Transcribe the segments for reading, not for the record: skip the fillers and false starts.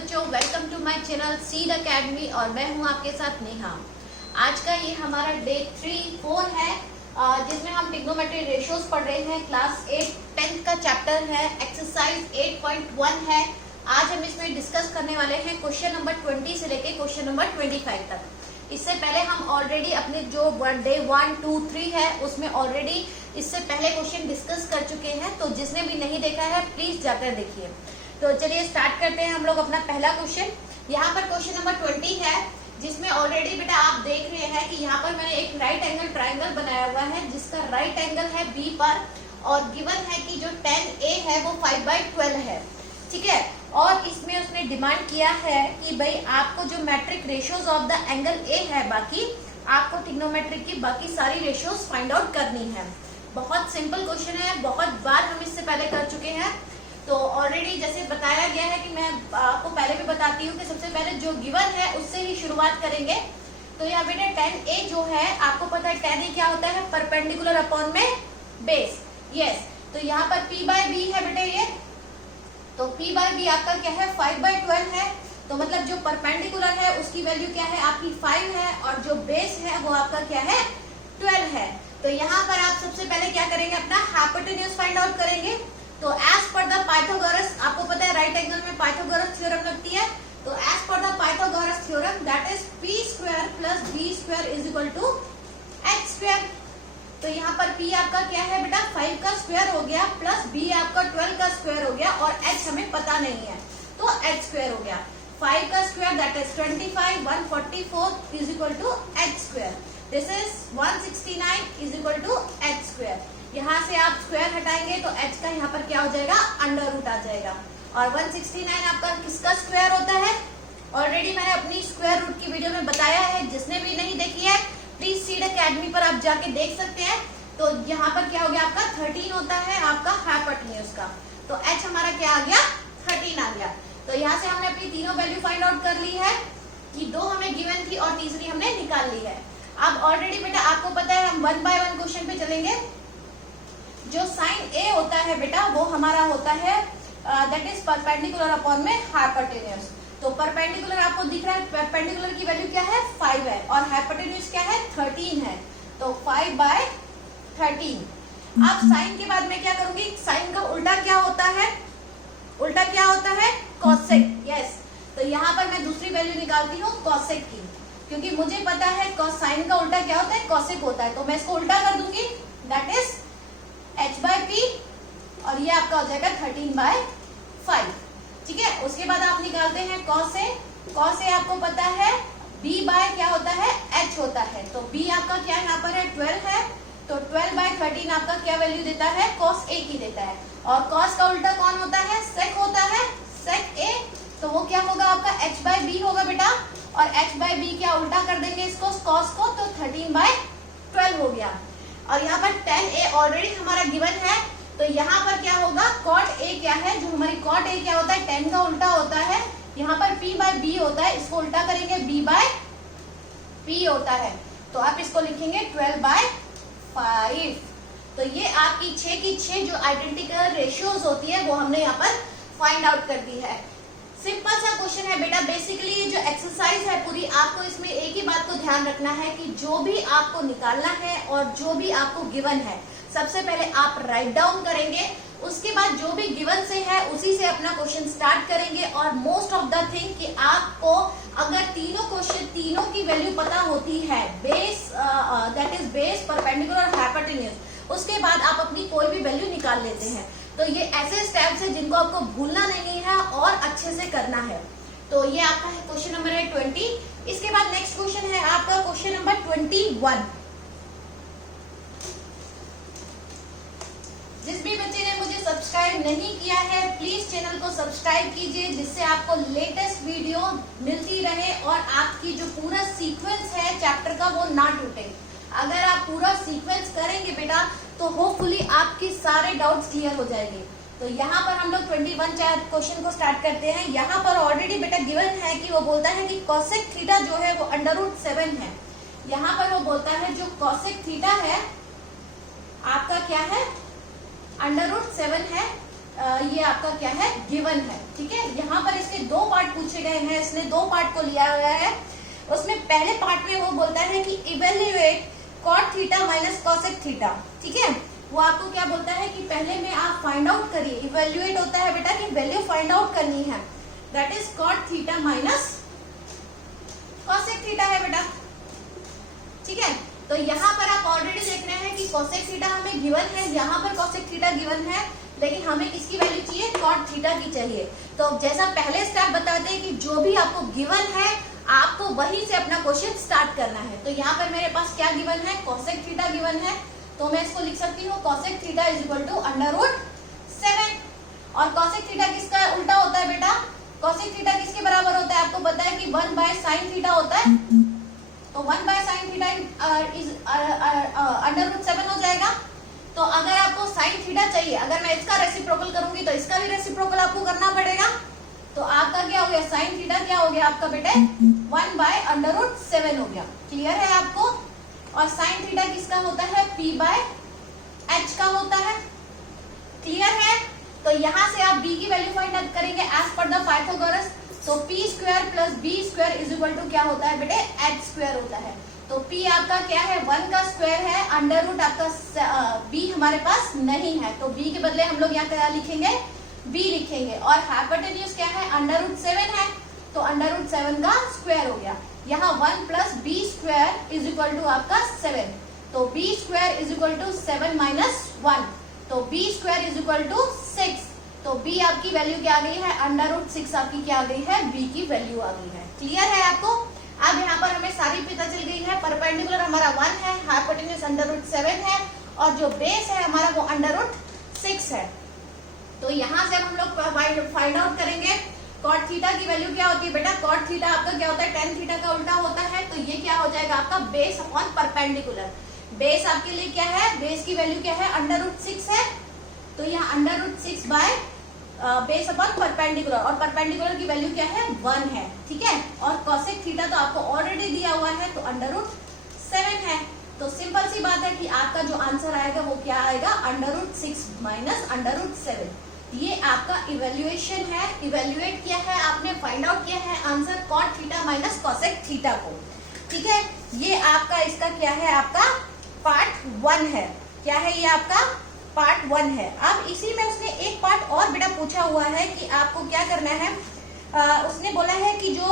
बच्चों, welcome to my channel seed academy और मैं हूं आपके साथ नेहा। आज का ये हमारा डे 3-4 है जिसमें हम ट्रिग्नोमेट्री रेशियोज पढ़ रहे हैं। क्लास 8 10th का चैप्टर है, एक्सरसाइज 8.1 है। आज हम इसमें डिस्कस करने वाले हैं क्वेश्चन नंबर 20 से लेके क्वेश्चन नंबर 25 तक। इससे पहले हम ऑलरेडी अपने जो डे 1, 2, 3 है उसमें ऑलरेडी इससे पहले क्वेश्चन डिस्कस कर चुके हैं, तो जिसने भी नहीं देखा है प्लीज जाकर देखिए। तो चलिए स्टार्ट करते हैं हम लोग अपना पहला क्वेश्चन। यहाँ पर क्वेश्चन नंबर 20 है जिसमें ऑलरेडी बेटा आप देख रहे हैं कि यहाँ पर मैंने एक राइट एंगल ट्राइंगल बनाया हुआ है जिसका राइट एंगल है बी पर और गिवन है कि जो tan A है वो 5/12 है, ठीक है। और इसमें उसने डिमांड किया है कि भाई आपको जो metric ratios of the angle A है, बाकी आपको ट्रिग्नोमेट्रिक की बाकी सारी रेशियोज फाइंड आउट करनी है। बहुत सिंपल क्वेश्चन है, बहुत बार हम इससे पहले कर चुके हैं। तो ऑलरेडी जैसे बताया गया है कि मैं आपको पहले भी बताती हूँ कि सबसे पहले जो गिवन है उससे ही शुरुआत करेंगे। तो यहाँ बेटा tan A जो है, आपको पता है tan A क्या होता है, परपेंडिकुलर अपॉन में बेस। यस, तो यहाँ पर P/B है बेटा ये, तो P/B आपका क्या है 5/12 है। तो मतलब जो परपेंडिकुलर है उसकी वैल्यू क्या है आपकी 5 है और जो बेस है वो आपका क्या है 12 है। तो यहाँ पर आप सबसे पहले क्या करेंगे, अपना हाइपोटेन्यूज फाइंड आउट करेंगे। तो एज पर द पाइथागोरस, आपको पता है राइट एंगल में पाइथागोरस थ्योरम लगती है। तो as per the Pythagoras theorem that is p² + b² = h²। तो यहाँ पर p आपका क्या है बेटा 5 का स्क्वायर हो गया प्लस b आपका 12 का स्क्वायर हो गया और h हमें पता नहीं है तो h² हो गया। 5 का square that is 25, 144 = h²। This is 169 = h²। यहाँ से आप स्क्वायर हटाएंगे तो h का यहाँ पर क्या हो जाएगा अंडर रूट आ जाएगा। और 169 आपका किसका स्क्वायर होता है, ऑलरेडी मैंने अपनी स्क्वायर रूट की वीडियो में बताया है। जिसने भी नहीं देखी है प्लीज सीड अकेडमी पर आप जाके देख सकते हैं। तो यहाँ पर क्या हो गया आपका 13 होता है आपका हाइपोटेन्यूज का। तो h हमारा क्या आ गया 13 आ गया। तो यहाँ से हमने अपनी तीनों वैल्यू फाइंड आउट कर ली है कि 2 हमें गिवन थी और तीसरी हमने निकाल ली है। अब ऑलरेडी बेटा आपको पता है हम 1 बाय 1 क्वेश्चन पे चलेंगे। जो साइन A होता है बेटा वो हमारा होता है दैट इज परपेंडिकुलर अपॉन में हाइपोटेन्यूज। तो परपेंडिकुलर आपको दिख रहा है, परपेंडिकुलर की वैल्यू क्या है 5 है और हाइपोटेन्यूज क्या है 13 है। तो 5/13। अब साइन के बाद मैं क्या करूंगी, साइन का उल्टा क्या होता है, उल्टा क्या होता है कोसेक। यस, तो यहाँ पर मैं दूसरी वैल्यू निकालती हूँ कोसेक की, क्योंकि मुझे पता है साइन का उल्टा क्या होता है कोसेक होता है। तो मैं इसको उल्टा कर दूंगी दैट इज h/p और ये आपका हो जाएगा 13/5, ठीक है। उसके बाद आप निकालते हैं cos A। cos A आपको पता है b बाय क्या होता है h होता है। तो b आपका क्या यहाँ पर है 12 है, तो 12/13 आपका क्या वैल्यू देता है cos A की देता है। और cos का उल्टा कौन होता है sec होता है, sec A। तो वो क्या होगा आपका h/b होगा बेटा, और h/b क्या उल्टा कर देंगे इसको cos को, तो 13/12 हो गया। और यहाँ पर tan A ऑलरेडी हमारा गिवन है, तो यहाँ पर क्या होगा cot A क्या है, जो हमारी cot A क्या होता है tan का उल्टा होता है। यहाँ पर P/B होता है, इसको उल्टा करेंगे B/P होता है। तो आप इसको लिखेंगे 12/5। तो ये आपकी 6 की 6 जो आइडेंटिकल रेशियोज होती है वो हमने यहाँ पर फाइंड आउट कर दी है। सिंपल सा क्वेश्चन है बेटा। बेसिकली ये जो एक्सरसाइज है पूरी, आपको इसमें एक ही बात को ध्यान रखना है कि जो भी आपको निकालना है और जो भी आपको गिवन है सबसे पहले आप राइट डाउन करेंगे। उसके बाद जो भी गिवन से है उसी से अपना क्वेश्चन स्टार्ट करेंगे। और मोस्ट ऑफ द थिंग कि आपको अगर तीनों क्वेश्चन तीनों की वैल्यू पता होती है, base that is base, perpendicular और हाइपोटेन्यूज, उसके बाद आप अपनी कोई भी वैल्यू निकाल लेते हैं। तो ये ऐसे स्टेप्स है जिनको आपको भूलना नहीं है और अच्छे से करना है। तो ये आपका है क्वेश्चन नंबर है 20। इसके बाद नेक्स्ट क्वेश्चन है आपका क्वेश्चन नंबर 21। जिस भी बच्चे ने मुझे सब्सक्राइब नहीं किया है प्लीज चैनल को सब्सक्राइब कीजिए, जिससे आपको लेटेस्ट वीडियो मिलती रहे और आपकी जो पूरा सीक्वेंस है चैप्टर का वो ना टूटे। अगर आप पूरा सीक्वेंस करेंगे बेटा तो होपफुली आपके सारे डाउट्स क्लियर हो जाएंगे। तो यहाँ पर हम लोग 21 क्वेश्चन को स्टार्ट करते हैं। यहाँ पर ऑलरेडी बेटा गिवन है कि वो बोलता है कि कोसेक थीटा जो है वो √7 है। यहाँ पर वो बोलता है जो कोसेक थीटा है आपका क्या है √7 है। ये आपका क्या है, गिवन है। ठीक है, यहाँ पर इसके दो पार्ट पूछे गए हैं, इसने दो पार्ट को लिया हुआ है। उसमें पहले पार्ट में वो बोलता है कि evaluate cot theta minus cosec theta. ठीक है, वो आपको क्या बोलता है कि पहले में आप फाइंड आउट करिए। इवेल्युएट होता है बेटा कि वैल्यू फाइंड आउट करनी है, that is cot theta minus cosec theta है बेटा। ठीक है, तो यहाँ पर आप ऑलरेडी देख रहे हैं कि कॉसेक थीटा हमें गिवन है, यहाँ पर कॉसेक थीटा गिवन है, लेकिन हमें किसकी वैल्यू चाहिए, कॉट थीटा की चाहिए। तो जैसा पहले स्टेप बताते हैं कि जो भी आपको गिवन है आपको वहीं से अपना क्वेश्चन स्टार्ट करना है। तो यहाँ पर मेरे पास क्या गिवन है, कॉसेक थीटा गिवन है, तो मैं इसको लिख सकती हूँ cosec theta is equal to √7। और कॉसेक थीटा किसका उल्टा होता है बेटा, कॉसेक थीटा किसके बराबर होता है, आपको पता है कि 1/sin थीटा होता है। तो 1/sin थीटा इज √7 हो जाएगा। तो अगर आपको साइन थीटा चाहिए, अगर मैं इसका रेसिप्रोकल करूंगी तो इसका भी रेसिप्रोकल आपको करना पड़ेगा। तो आपका क्या हो गया, साइन थीटा क्या हो गया आपका बेटे 1/√7 हो गया। क्लियर है आपको। और साइन थीटा किसका होता है, p/h का होता है। क्लियर है। तो यहाँ से आप b की वैल्यू फाइंड आउट करेंगे एज पर द पाइथागोरस। तो p² + b² is equal to क्या होता है बेटे, h² होता है। तो p आपका क्या है, 1 का स्क्वायर है, अंडर रूट आपका b हमारे पास नहीं है, तो b के बदले हम लोग यहाँ क्या लिखेंगे, b लिखेंगे। और हाइपोटेन्यूज क्या है, √7 है, तो √7 का स्क्वायर हो गया। यहाँ 1 + b² इज इक्वल टू आपका 7, तो b² इज इक्वल टू 7 - 1, तो b² इज इक्वल टू 6। तो b आपकी वैल्यू क्या आ गई है, √6 आपकी क्या आ गई है, b की वैल्यू आ गई है। क्लियर है आपको। अब यहाँ पर हमें सारी पता चल गई है। परपेंडिकुलर हमारा 1 है, हाइपोटेन्यूज √7 है, और जो बेस है हमारा वो √6 है। तो यहाँ से हम लोग फाइंड आउट करेंगे कॉट थीटा की वैल्यू क्या होती है बेटा, कॉट थीटा आपका क्या होता है, tan थीटा का उल्टा होता है। तो ये क्या हो जाएगा आपका बेस अपॉन परपेंडिकुलर। बेस आपके लिए क्या है, बेस की वैल्यू क्या है, √6 है, तो यहाँ √6 बाय बेस अपॉन परपेंडिकुलर, और परपेंडिकुलर की वैल्यू क्या है, 1 है। ठीक है, और कॉसेक थीटा तो आपको ऑलरेडी दिया हुआ है, तो √7 है। तो सिंपल सी बात है कि आपका जो आंसर आएगा वो क्या आएगा, √6 माइनस √7। ये आपका इवेल्युएशन है, इवेल्युएट किया है आपने, फाइंड आउट किया है answer cot theta minus cosec theta को। ठीक है, ये आपका इसका क्या है, आपका पार्ट 1 है। क्या है ये आपका पार्ट 1 है। अब इसी में उसने एक पार्ट और बेटा पूछा हुआ है कि आपको क्या करना है, उसने बोला है कि जो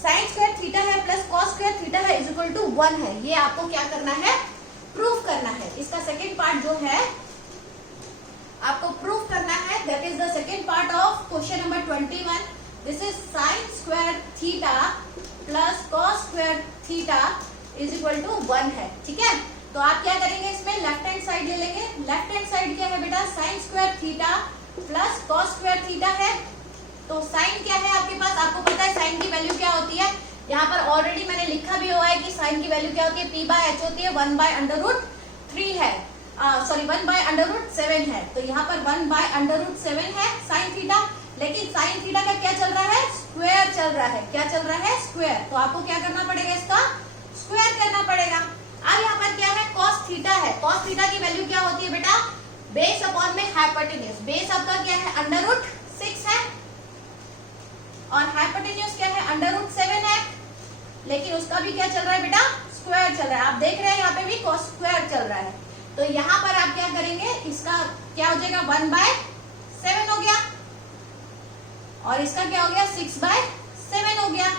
sin² थीटा है प्लस cos² थीटा है इज इक्वल टू 1 है, ये आपको क्या करना है, प्रूफ करना है। इसका सेकेंड पार्ट जो है आपको प्रूफ करना है, that is the second part of question number 21। This is sin² theta plus cos² theta is equal to 1 है। ठीक है, तो आप क्या करेंगे, इसमें लेफ्ट हैंड साइड ले लेंगे। लेफ्ट हैंड साइड क्या है बेटा, sin² theta plus cos² theta है। तो साइन क्या है आपके पास, आपको पता है साइन की वैल्यू क्या होती है, यहाँ पर ऑलरेडी मैंने लिखा भी हुआ है कि साइन की वैल्यू क्या होती है, p/h होती है, 1/√3 है, सॉरी 1/√7 है। तो यहाँ पर 1/√7 है साइन थीटा, लेकिन साइन थीटा का क्या चल रहा है, स्क्वायर चल रहा है। क्या चल रहा है, स्क्वायर। तो आपको क्या करना पड़ेगा, इसका स्क्वायर करना पड़ेगा। अब यहाँ पर क्या है, cos थीटा है। cos थीटा की वैल्यू क्या होती है बेटा, बेस अपॉन में हाइपोटेन्यूज। बेस आपका क्या है, √6 है, और हाइपोटेन्यूज क्या है, √7 है, लेकिन उसका भी क्या चल रहा है बेटा, स्क्वायर चल रहा है। आप देख रहे हैं यहाँ पे भी cos स्क्वायर चल रहा है। तो यहाँ पर आप क्या करेंगे, इसका क्या हो जाएगा, 1/7 हो गया, और इसका क्या हो गया, 6/7 हो गया।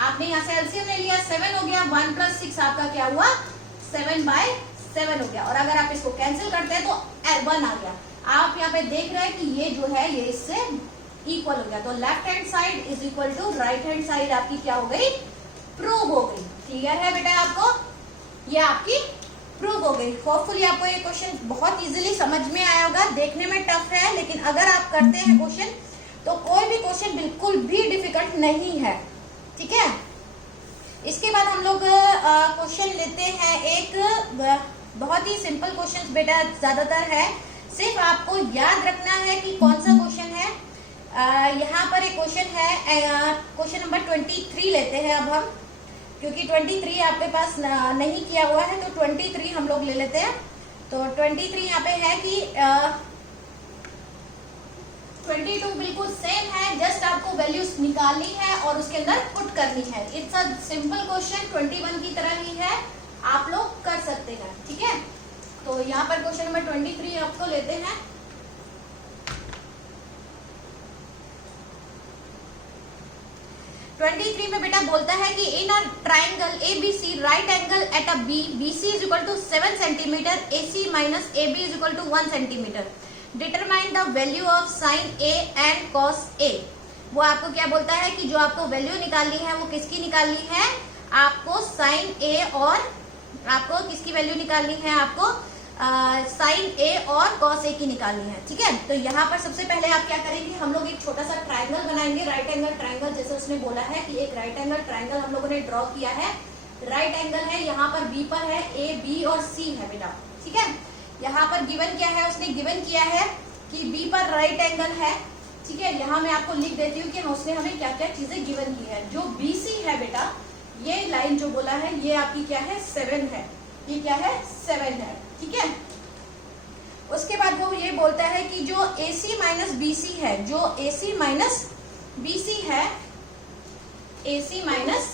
आपने यहाँ से एलसीएम ले लिया, 7 हो गया, 1 + 6 आपका क्या हुआ, 7/7 हो गया। और अगर आप इसको कैंसिल करते हैं तो 1 आ गया। आप यहाँ पे देख रहे हैं कि ये जो है ये इससे इक्वल हो गया। तो left hand side is equal to right hand side आपकी क्या हो गई, प्रूव हो गई। क्लियर है बेटा आपको, ये आपकी प्रूव हो गई। होपफुली आपको ये क्वेश्चन बहुत इजीली समझ में आया होगा। देखने में टफ है, लेकिन अगर आप करते हैं क्वेश्चन तो कोई भी क्वेश्चन बिल्कुल भी डिफिकल्ट नहीं है। ठीक है, इसके बाद हम लोग क्वेश्चन लेते हैं, एक बहुत ही सिंपल क्वेश्चन बेटा ज्यादातर है, सिर्फ आपको याद रखना है कि कौन सा क्वेश्चन है। यहाँ पर एक क्वेश्चन है, क्वेश्चन नंबर 23 लेते हैं अब हम, क्योंकि 23 आपके पास नहीं किया हुआ है, तो 23 हम लोग ले लेते हैं। तो 23 यहाँ पे है कि 22 बिल्कुल सेम है, जस्ट आपको वैल्यूज निकालनी है और उसके अंदर पुट करनी है। इट्स अ सिंपल क्वेश्चन, 21 की तरह ही है, आप लोग कर सकते हैं। ठीक है, तो यहाँ पर क्वेश्चन नंबर 23 आपको लेते हैं। में बेटा बोलता है कि in a triangle ABC right angle at a B, BC is equal to 7 centimetre, AC minus AB is equal to 1 centimetre. Determine the value of sine A and cos A। वो आपको क्या बोलता है कि जो आपको वैल्यू निकालनी है वो किसकी निकालनी है, आपको साइन A और आपको किसकी वैल्यू निकालनी है, आपको साइन A और कॉस A की निकालनी है। ठीक है, तो यहाँ पर सबसे पहले आप क्या करेंगे, हम लोग एक छोटा सा ट्राइंगल बनाएंगे, राइट एंगल ट्राइंगल। जैसे उसने बोला है कि एक राइट एंगल ट्राइंगल हम लोगों ने ड्रॉ किया है। राइट एंगल है, यहाँ पर B पर है A, B और C है बेटा। ठीक है, यहाँ पर गिवन क्या है, उसने गिवन किया है कि B पर राइट एंगल है। ठीक है, यहाँ मैं आपको लिख देती हूँ कि उसने हमें क्या क्या चीजें गिवन की है। जो BC है बेटा, ये लाइन जो बोला है ये आपकी क्या है, 7 है। ये क्या है, 7 है। ठीक है, उसके बाद वो ये बोलता है कि जो AC माइनस BC है, जो AC माइनस BC है, AC माइनस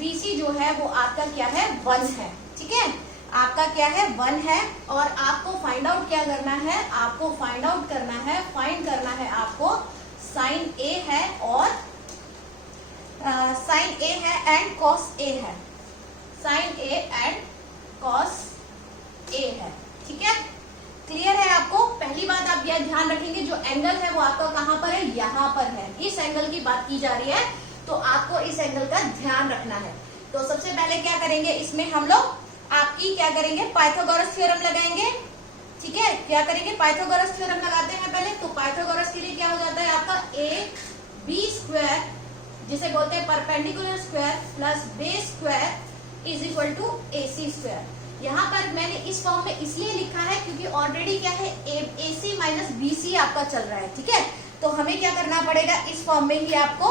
BC जो है वो आपका क्या है, 1 है। ठीक है, आपका क्या है, 1 है। और आपको फाइंड आउट क्या करना है, आपको फाइंड आउट करना है, फाइंड करना है आपको साइन A है और साइन A है एंड कॉस A है, sine A and cos A है। ठीक है, क्लियर है आपको। पहली बात आप यह ध्यान रखेंगे, जो एंगल है वो आपका कहाँ पर है, यहाँ पर है। इस एंगल की बात की जा रही है, तो आपको इस एंगल का ध्यान रखना है। तो सबसे पहले क्या करेंगे, इसमें हम लोग आपकी क्या करेंगे, पाइथागोरस थ्योरम लगाएंगे। ठीक है, क्या करेंगे, पाइथागोरस थ्योरम लगाते हैं पहले। तो पाइथागोरस के लिए क्या हो जाता है आपका, AB स्क्वायर, जिसे बोलते हैं perpendicular square, plus base square is equal to AC square. यहाँ पर मैंने इस फॉर्म में इसलिए लिखा है क्योंकि ऑलरेडी क्या है, AC माइनस BC आपका चल रहा है। ठीक है, तो हमें क्या करना पड़ेगा, इस फॉर्म में ही आपको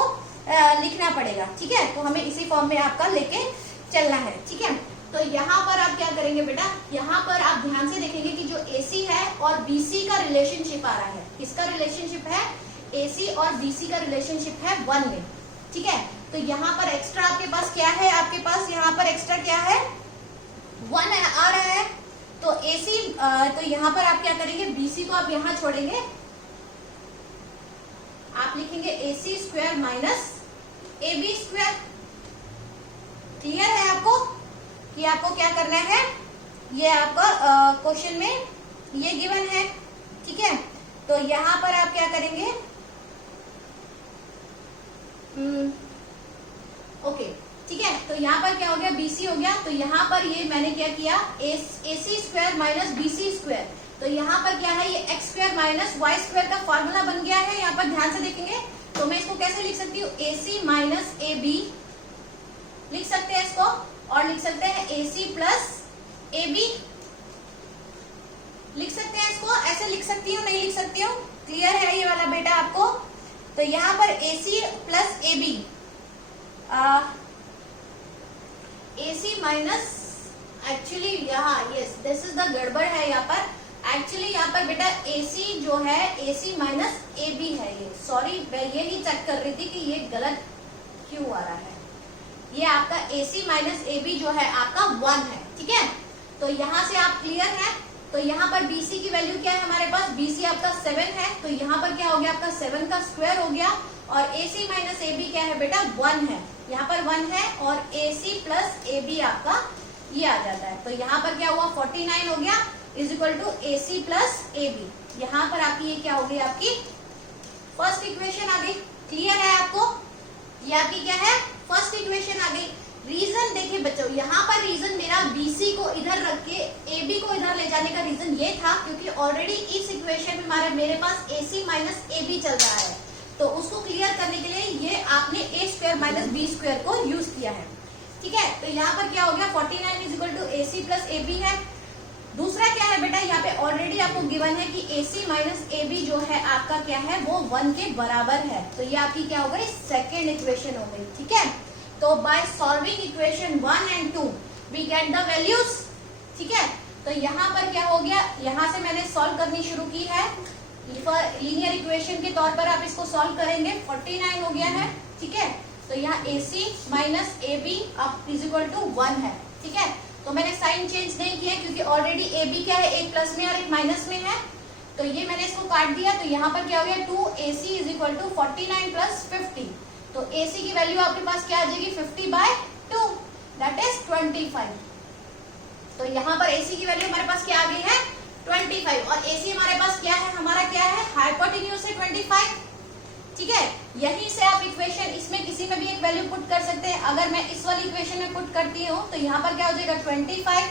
लिखना पड़ेगा। ठीक है, तो हमें इसी फॉर्म में आपका लेके चलना है। ठीक है, तो यहाँ पर आप क्या करेंगे बेटा, यहाँ पर आप ध्यान से देखेंगे कि जो AC है और BC का रिलेशनशिप आ रहा है। किसका रिलेशनशिप है, AC और BC का रिलेशनशिप है 1 में। ठीक है, तो यहाँ पर एक्स्ट्रा आपके पास क्या है, आपके पास यहाँ पर एक्स्ट्रा क्या है, 1 आ रहा है। तो AC तो यहाँ पर आप क्या करेंगे, BC को आप यहाँ छोड़ेंगे, आप लिखेंगे AC square minus AB square. Clear है आपको कि आपको क्या करना है, ये आपका क्वेश्चन में ये गिवन है। ठीक है, तो यहाँ पर आप क्या करेंगे, ओके। ठीक है, तो यहाँ पर क्या हो गया, BC हो गया। तो यहाँ पर ये मैंने क्या किया, AC square minus BC square. तो यहाँ पर क्या है, ये x square minus y square का फॉर्मूला बन गया है। यहाँ पर ध्यान से देखेंगे तो मैं इसको कैसे लिख सकती हूँ, AC माइनस AB लिख सकते हैं इसको, और लिख सकते हैं AC प्लस AB लिख सकते हैं इसको। ऐसे लिख सकती हूँ, नहीं लिख सकती हूँ, क्लियर है ये वाला बेटा आपको। तो यहाँ पर AC plus AB, AC minus, actually यहाँ यस दिस इज द गड़बड़ है यहाँ पर। एक्चुअली यहाँ पर बेटा AC जो है AC माइनस AB है ये, सॉरी मैं ये ही चेक कर रही थी कि ये गलत क्यों आ रहा है। ये आपका AC माइनस AB जो है आपका 1 है। ठीक है, तो यहाँ से आप क्लियर है। तो यहाँ पर BC की वैल्यू क्या है हमारे पास, BC आपका 7 है। तो यहाँ पर क्या हो गया, आपका 7 का स्क्वायर हो गया। और AC माइनस AB क्या है बेटा, 1 है। यहाँ पर 1 है और AC प्लस AB आपका ये आ जाता है। तो यहाँ पर क्या हुआ, 49 हो गया is equal to AC plus AB। यहाँ पर आपकी ये क्या हो गई, आपकी फर्स्ट इक्वेशन आ गई। क्लियर है आपको, ये आपकी क्या है, फर्स्ट इक्वेशन आ गई। रीजन देखिए बच्चों, यहाँ पर रीजन मेरा BC को इधर रख के AB को इधर ले जाने का रीजन ये था क्योंकि ऑलरेडी इस इक्वेशन में मेरे पास AC माइनस AB चल रहा है। तो उसको क्लियर करने के लिए ये आपने A square minus B square को यूज किया है। ठीक है, तो यहाँ पर क्या हो गया, 49 is equal to AC plus AB है। दूसरा क्या है बेटा, यहाँ पे ऑलरेडी आपको गिवन है कि AC माइनस AB जो है आपका क्या है, वो 1 के बराबर है। तो ये आपकी क्या हो गई, सेकेंड इक्वेशन हो गई। ठीक है, तो by solving equation 1 and 2 we get the values. ठीक है, तो यहाँ पर क्या हो गया, यहाँ से मैंने सॉल्व करनी शुरू की है। लीनियर इक्वेशन के तौर पर आप इसको सॉल्व करेंगे। 49 हो गया है, ठीक है। तो यहाँ AC माइनस AB अब इज इक्वल टू 1 है, ठीक है। तो मैंने साइन चेंज नहीं किया क्योंकि ऑलरेडी AB क्या है, एक प्लस में और एक माइनस में है, तो ये मैंने इसको काट दिया। तो यहाँ पर क्या हो गया, 2AC is equal to 49 plus 50। तो AC की वैल्यू आपके पास क्या आ जाएगी, 50/2 दैट इज 25। तो यहाँ पर AC की वैल्यू हमारे पास क्या आ गई है, 25। और AC हमारे पास क्या है, हमारा क्या है, हाइपोटेन्यूज है 25, ठीक है। यहीं से आप इक्वेशन इसमें किसी में भी एक वैल्यू पुट कर सकते हैं। अगर मैं इस वाली इक्वेशन में पुट करती हूँ तो यहाँ पर क्या हो जाएगा, 25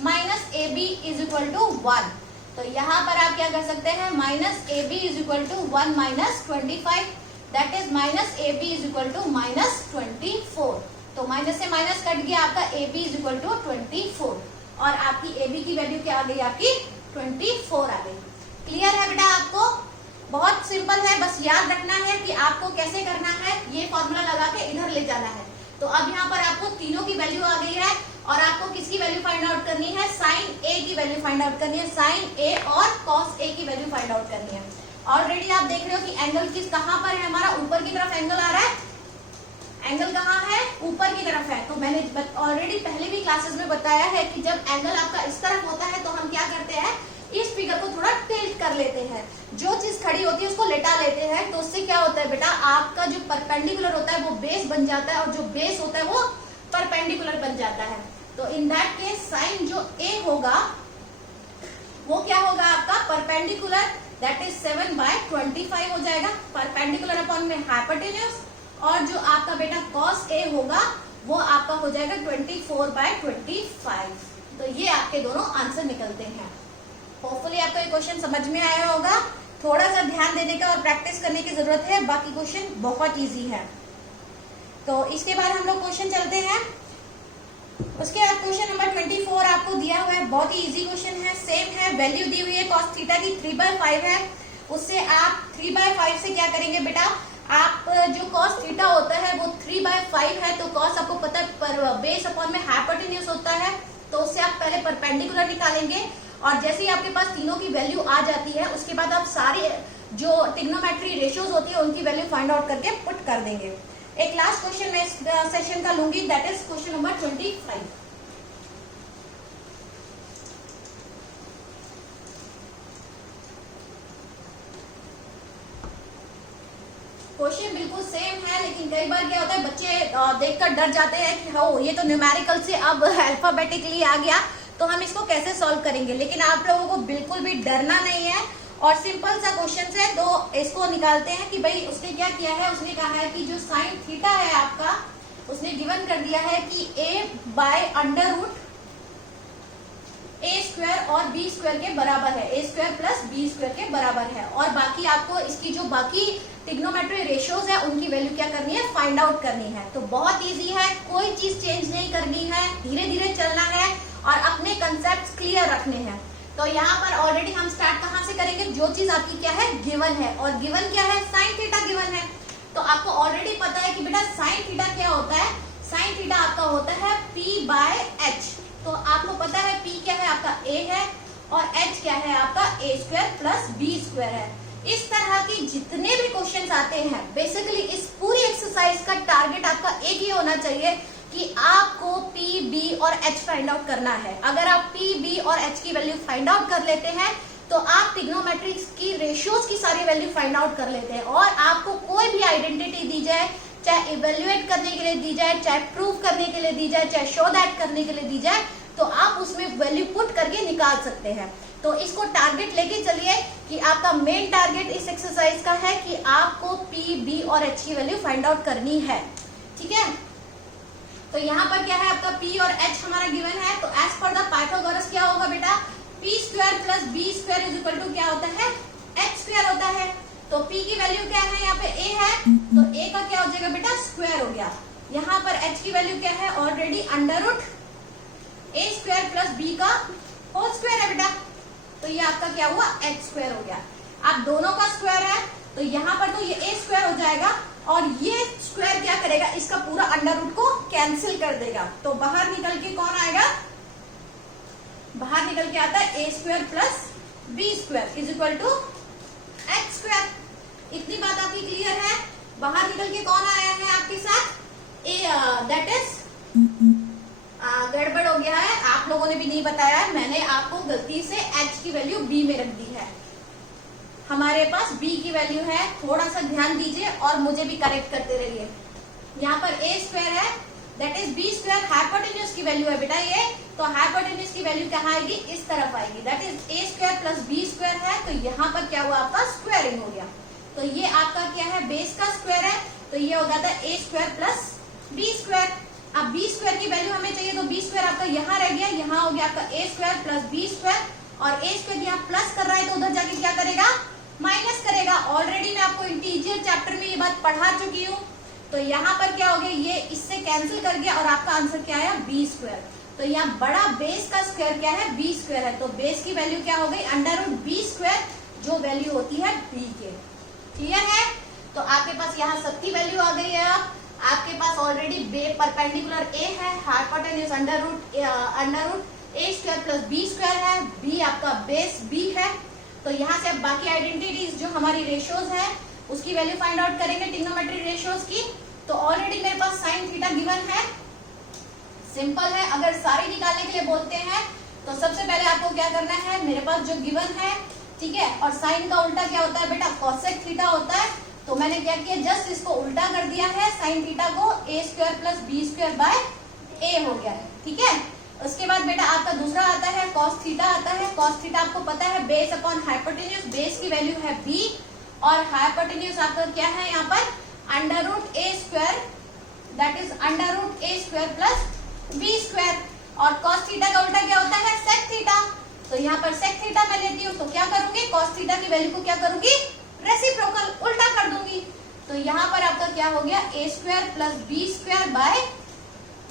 minus AB is equal to 1। तो यहाँ पर आप क्या कर सकते हैं, minus AB is equal to 1 minus 25 that is minus AB is equal to minus 24। तो माइनस से माइनस कट गया, आपका AB इज इक्वल टू 24 और आपकी AB की वैल्यू क्या आ गई, आपकी 24 आ गई। क्लियर है बेटा आपको, बहुत सिंपल है, बस याद रखना है कि आपको कैसे करना है, ये फॉर्मूला लगा के इधर ले जाना है। तो अब यहाँ पर आपको तीनों की वैल्यू आ गई है और आपको किसकी वैल्यू फाइंड आउट करनी है, साइन A की वैल्यू फाइंड आउट करनी है, साइन A और कॉस A की वैल्यू फाइंड आउट करनी है। ऑलरेडी आप देख रहे हो कि एंगल किस कहाँ पर है, हमारा ऊपर की तरफ एंगल आ रहा है, एंगल कहाँ है, ऊपर की तरफ है। तो मैंने ऑलरेडी पहले भी क्लासेस में बताया है कि जब एंगल आपका इस तरफ होता है तो हम क्या करते हैं, इस फिगर को थोड़ा टिल्ट कर लेते हैं, जो चीज खड़ी होती है उसको लेटा लेते हैं। तो उससे क्या होता है बेटा, आपका जो परपेंडिकुलर होता है वो बेस बन जाता है और जो बेस होता है वो परपेंडिकुलर बन जाता है। तो इन दैट केस साइन जो A होगा वो क्या होगा, आपका परपेंडिकुलर दैट इज 7/25 हो जाएगा, परपेंडिकुलर अपॉन में हाइपोटेन्यूज, और जो आपका बेटा कॉस A होगा वो आपका हो जाएगा 24/25। तो ये आपके दोनों आंसर निकलते हैं। होपफुली आपको ये क्वेश्चन समझ में आया होगा, थोड़ा सा ध्यान देने का और प्रैक्टिस करने की जरूरत है, बाकी क्वेश्चन बहुत इजी है। तो इसके बाद हम लोग क्वेश्चन चलते हैं। उसके बाद क्वेश्चन नंबर 24 आपको दिया हुआ है, बहुत ही इजी क्वेश्चन है, सेम है, वैल्यू दी हुई है कॉस थीटा की 3/5 है। उससे आप 3/5 से क्या करेंगे बेटा, आप जो कॉस थीटा होता है वो 3/5 है, तो कॉस आपको पता है पर बेस अपॉन में हाइपोटेन्यूज होता है, तो उससे आप पहले परपेंडिकुलर निकालेंगे और जैसे ही आपके पास तीनों की वैल्यू आ जाती है उसके बाद आप सारी जो ट्रिग्नोमेट्री रेशियोज होती है उनकी वैल्यू फाइंड आउट करके पुट कर देंगे। एक लास्ट क्वेश्चन मैं इस सेशन का लूंगी, that is question number 25। Question बिल्कुल सेम है, लेकिन कई बार क्या होता है बच्चे देखकर डर जाते हैं कि हाँ ये तो न्यूमेरिकल से अब अल्फाबेटिकली आ गया तो हम इसको कैसे सॉल्व करेंगे। लेकिन आप लोगों को बिल्कुल भी डरना नहीं है और सिंपल सा क्वेश्चन है, तो इसको निकालते हैं कि भाई उसने क्या किया है, उसने कहा है कि जो साइन थीटा है आपका, उसने गिवन कर दिया है कि a/√a² और b² के बराबर है, a² प्लस b² के बराबर है। और बाकी आपको इसकी जो बाकी ट्रिग्नोमेट्री रेशियोज है उनकी वैल्यू क्या करनी है, फाइंड आउट करनी है। तो बहुत इजी है, कोई चीज चेंज नहीं करनी है, धीरे धीरे चलना है और अपने कंसेप्ट क्लियर रखने हैं। तो यहाँ पर ऑलरेडी हम स्टार्ट कहाँ से करेंगे, जो चीज आपकी क्या है, गिवन है, और गिवन क्या है, साइन थीटा गिवन है। तो आपको ऑलरेडी पता है कि बेटा साइन थीटा क्या होता है, साइन थीटा आपका होता है P/H। तो आपको पता है P क्या है, आपका A है, और H क्या है, आपका a² प्लस b² है। इस तरह की जितने भी क्वेश्चंस आते हैं, बेसिकली इस पूरी एक्सरसाइज का टारगेट आपका एक ही होना चाहिए कि आपको P, B और H फाइंड आउट करना है। अगर आप P, B और H की वैल्यू फाइंड आउट कर लेते हैं तो आप ट्रिग्नोमेट्रिक्स की रेशियोज की सारी वैल्यू फाइंड आउट कर लेते हैं। और आपको कोई भी आइडेंटिटी दी जाए, चाहे इवेल्युएट करने के लिए दी जाए, चाहे प्रूव करने के लिए दी जाए, चाहे शो दैट करने के लिए दी जाए, तो आप उसमें वैल्यू पुट करके निकाल सकते हैं। तो इसको टारगेट लेके चलिए कि आपका मेन टारगेट इस एक्सरसाइज का है कि आपको P, B और H की वैल्यू फाइंड आउट करनी है, ठीक है। तो यहाँ पर क्या है, आपका P और H हमारा गिवन है। तो एज पर द पाइथागोरस क्या होगा बेटा, p² plus b² is equal to क्या होता है, h² होता है। तो P की वैल्यू क्या है, यहाँ पे A है, तो A का क्या हो जाएगा बेटा, स्क्वायर हो गया। यहाँ पर H की वैल्यू क्या है, ऑलरेडी √a² प्लस b का होल स्क्वायर है बेटा। तो ये आपका क्या हुआ, h² हो गया। आप दोनों का स्क्वायर है तो यहाँ पर तो ये a² हो जाएगा और ये स्क्वायर क्या करेगा, इसका पूरा √ को कैंसिल कर देगा। तो बाहर निकल के कौन आएगा, बाहर निकल के आता है a² plus b² is equal to square. इतनी बात आपकी क्लियर है? बाहर निकल के कौन आया है आपके साथ? दैट इज गड़बड़ हो गया है, आप लोगों ने भी नहीं बताया है, मैंने आपको गलती से h की वैल्यू b में रख दी है। हमारे पास b की वैल्यू है, थोड़ा सा ध्यान दीजिए और मुझे भी करेक्ट करते रहिए। यहाँ पर a स्क्वायर है, that is b square, hypotenuse की वैल्यू है बेटा ये, तो हाइपोटेन्यूज की वैल्यू कहाँ आएगी? इस तरफ आएगी, that is a square plus b square है, तो यहाँ पर क्या हुआ? आपका स्क्वायरिंग हो गया। तो ये आपका क्या है? बेस का स्क्वायर है, तो ये हो जाता है a square plus b square. अब b स्क्वायर की वैल्यू हमें चाहिए, तो b स्क्वायर आपका यहाँ रह गया, यहाँ हो गया आपका a square plus b square, और a स्क्वायर यहाँ प्लस कर रहा है तो उधर जाके क्या करेगा? माइनस करेगा। ऑलरेडी मैं आपको इंटीजर चैप्टर में ये बात पढ़ा चुकी हूँ। तो यहाँ पर क्या हो गया? ये इससे कैंसिल कर गया और आपका आंसर क्या आया? b square. तो यहाँ बड़ा बेस का स्क्वायर क्या है? b स्क्वायर है, तो बेस की वैल्यू क्या हो गई? अंडर रूट b स्क्वायर, जो वैल्यू होती है b के। क्लियर है? तो आपके पास यहाँ सबकी वैल्यू आ गई है। अब आपके पास ऑलरेडी परपेंडिकुलर a है, hypotenuse under root a square plus b square है, b आपका बेस b है। तो यहाँ से अब बाकी आइडेंटिटीज जो हमारी रेशियोज है उसकी वैल्यू फाइंड आउट करेंगे, ट्रिग्नोमेट्रिक रेशियोज की। तो ऑलरेडी मेरे पास साइन थीटा गिवन है, सिंपल है। अगर सारी निकालने के लिए बोलते हैं तो सबसे पहले आपको क्या करना है? मेरे पास जो गिवन है, ठीक है, और साइन का उल्टा क्या होता है बेटा? कॉसेक थीटा होता है। तो मैंने क्या किया? जस्ट इसको उल्टा कर दिया है, साइन थीटा को a square plus b square by a हो गया है, ठीक है। उसके बाद बेटा आपका दूसरा आता है cos थीटा आता है। cos थीटा आपको पता है बेस अपॉन हाइपोटेन्यूज, बेस की वैल्यू है b और हाइपोटेन्यूज आपका क्या है यहाँ पर? Under root a square, that is under root a square plus b square. और cos थीटा का उल्टा क्या होता है? sec theta. तो यहाँ पर sec थीटा मैं लेती हूँ, तो क्या करूंगी? cos थीटा की वैल्यू को क्या करूंगी? रेसिप्रोकल, उल्टा कर दूंगी। तो यहाँ पर आपका क्या हो गया? a square plus b square by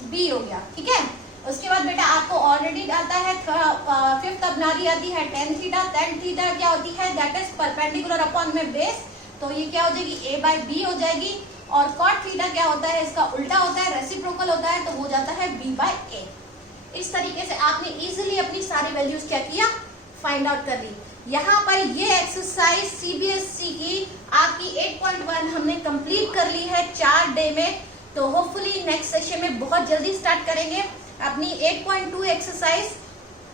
b हो गया, ठीक है। उसके बाद बेटा आपको ऑलरेडी आता है फिफ्थ अपनारी आती है टेन थीटा। टेन थीटा क्या होती है? दैट इज परपेंडिकुलर अपॉन में बेस, तो ये क्या हो जाएगी? a बाय b हो जाएगी। और cot थीटा क्या होता है? इसका उल्टा होता है, रेसिप्रोकल होता है, तो हो जाता है b बाय a। इस तरीके से आपने इजिली अपनी सारी वैल्यूज क्या किया? फाइंड आउट कर ली। यहाँ पर ये एक्सरसाइज सीबीएसई की आपकी 8.1 हमने कंप्लीट कर ली है 4 डे में। तो होपफुली नेक्स्ट सेशन में बहुत जल्दी स्टार्ट करेंगे अपनी 8.2 एक्सरसाइज।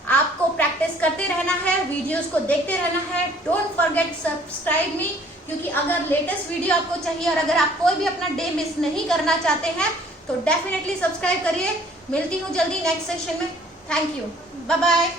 आपको प्रैक्टिस करते रहना है, वीडियोस को देखते रहना है। डोंट फॉरगेट सब्सक्राइब मी, क्योंकि अगर लेटेस्ट वीडियो आपको चाहिए और अगर आप कोई भी अपना डे मिस नहीं करना चाहते हैं तो डेफिनेटली सब्सक्राइब करिए। मिलती हूँ जल्दी नेक्स्ट सेशन में। Thank you, bye bye.